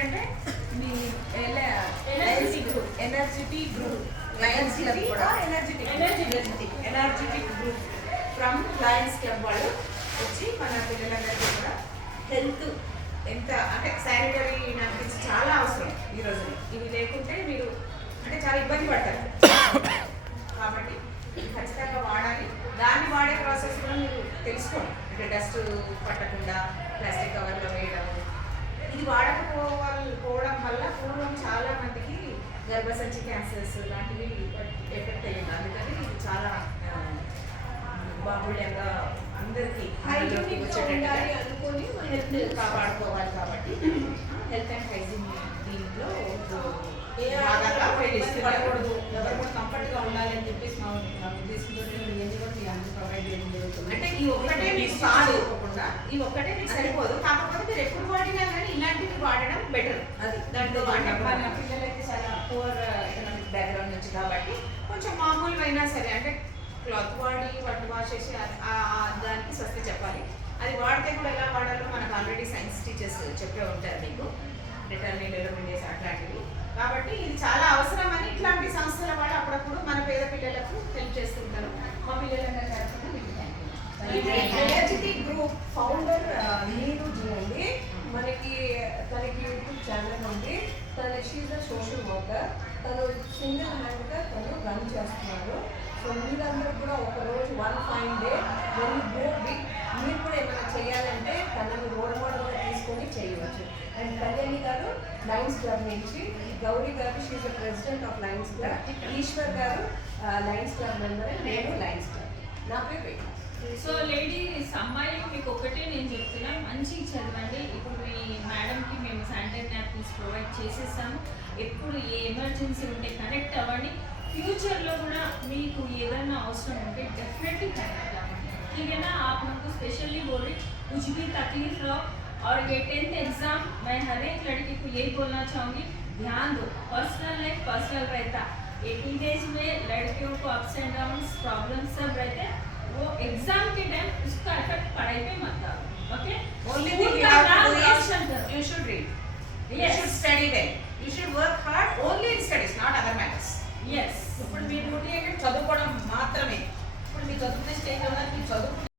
ఏంటంటే మీ ఎనర్జిటీ group Lions club కూడా energetic group from Lions club వాళ్ళు వచ్చి మన పిల్లలందరికీ కూడా హెల్త్ ఎంత అంటే శానిటరీ నాప్కిన్స్ చాలా అవసరం ఈ రోజు. ఇవి లేకుంటే మీరు అంటే చాలా ఇబ్బంది పడతారు కాబట్టి ఖచ్చితంగా వాడాలి. దాన్ని వాడే ప్రాసెస్ కూడా మీరు తెలుసుకోండి. అంటే డస్ట్ పట్టకుండా ప్లాస్టిక్ కవర్లో వేయడం, ఇది వాడకపోవడం వల్ల పూర్వం చాలా మందికి గర్భసంచి క్యాన్సర్స్ లాంటివి ఎఫెక్ట్ అయ్యింది. అందుకని ఇది చాలా బాహుళ్యంగా అందరికీ అనుకొని హెల్త్ కాపాడుకోవాలి. కాబట్టి హెల్త్ అండ్ హైజీన్ దీంట్లో పడకూడదు, ఎవరు కూడా కంఫర్ట్గా ఉండాలి అని చెప్పేసి మా ఉద్దేశంతో ప్రొవైడ్ చేయడం జరుగుతుంది. అంటే ఈ ఒక్కటే మీకు కాదుకోకుండా ఈ ఒక్కటే మీకు సరిపోదు. కాకపోతే మీరు ఎప్పుడు వాడినా కానీ ఇలాంటివి వాడడం బెటర్. అది దాంట్లో అంటే మన పిల్లలైతే చాలా పూర్ ఎకనామిక్ బ్యాక్గ్రౌండ్ నుంచి కాబట్టి కొంచెం మామూలుగా అయినా సరే అంటే క్లాత్ వాడి వాటి వాష్ చేసి దానికి స్వస్తి చెప్పాలి. అది వాడితే కూడా ఎలా వాడాలో మనకు ఆల్రెడీ సైన్స్ టీచర్స్ చెప్పే ఉంటారు మీకు, డెటాల్ నీళ్ళలో పిండేసి అట్లాంటివి. కాబట్టి ఇది చాలా అవసరం అని ఇట్లాంటి సంస్థల వాళ్ళు అప్పుడప్పుడు మన పేద పిల్లలకు హెల్ప్ చేస్తుంటారు. మా పిల్లలందరూ ఎనర్జిటిక్ గ్రూప్ ఫౌండర్ నీరు అండి. మనకి తనకి యూట్యూబ్ ఛానల్ ఉంది. తన షీజ్ అ సోషల్ వర్కర్. తను సింగిల్ హ్యాండ్గా తను రన్ చేస్తున్నారు. సో మీరందరూ కూడా ఒకరోజు one fine day when go big మీరు కూడా ఏమైనా చేయాలంటే తనని రోల్ మోడల్గా తీసుకొని చేయవచ్చు. అండ్ కళ్యాణి గారు లయన్స్ క్లబ్ నుంచి, గౌరీ గారు she's the president of Lions Club, Eshwar గారు లయన్స్ క్లబ్ మెంబర్, నేను లయన్స్ క్లబ్. నా పేరు వేట. సో లేడీస్ అమ్మాయిలు మీకు ఒకటే నేను చెప్తున్నా, మంచిగా చదవండి. ఇప్పుడు మీ మేడంకి మేము శానిటరీ నాప్కిన్స్ ప్రొవైడ్ చేసేసాము. ఎప్పుడు ఏ ఎమర్జెన్సీ ఉంటే కనెక్ట్ అవ్వండి. फ्यूचर కూడా మీకు ఏదైనా అవసరం ఉంటే डेफिनेटली कनेक्ट अव्వండి. ठीक है ना. आप लोग को स्पेशली बोल रही कुछ भी तकलीफ रहो और ये 10th एग्जाम मैं हर एक लड़की को यही बोलना चाहूँगी, ध्यान दो. पर्सनल लाइफ पर्सनल रहता. ये टीनेज में लड़कियों को अप्स एंड डाउन्स प्रॉब्लम सब रहते हैं. वो एग्जाम के टाइम उसका इफेक्ट पढ़ाई पे मत डालो. Okay. Only thing you have to do is you should read. You should study well. You should work hard only in studies, not other matters. Yes. ఇప్పుడు మీ డ్యూటీ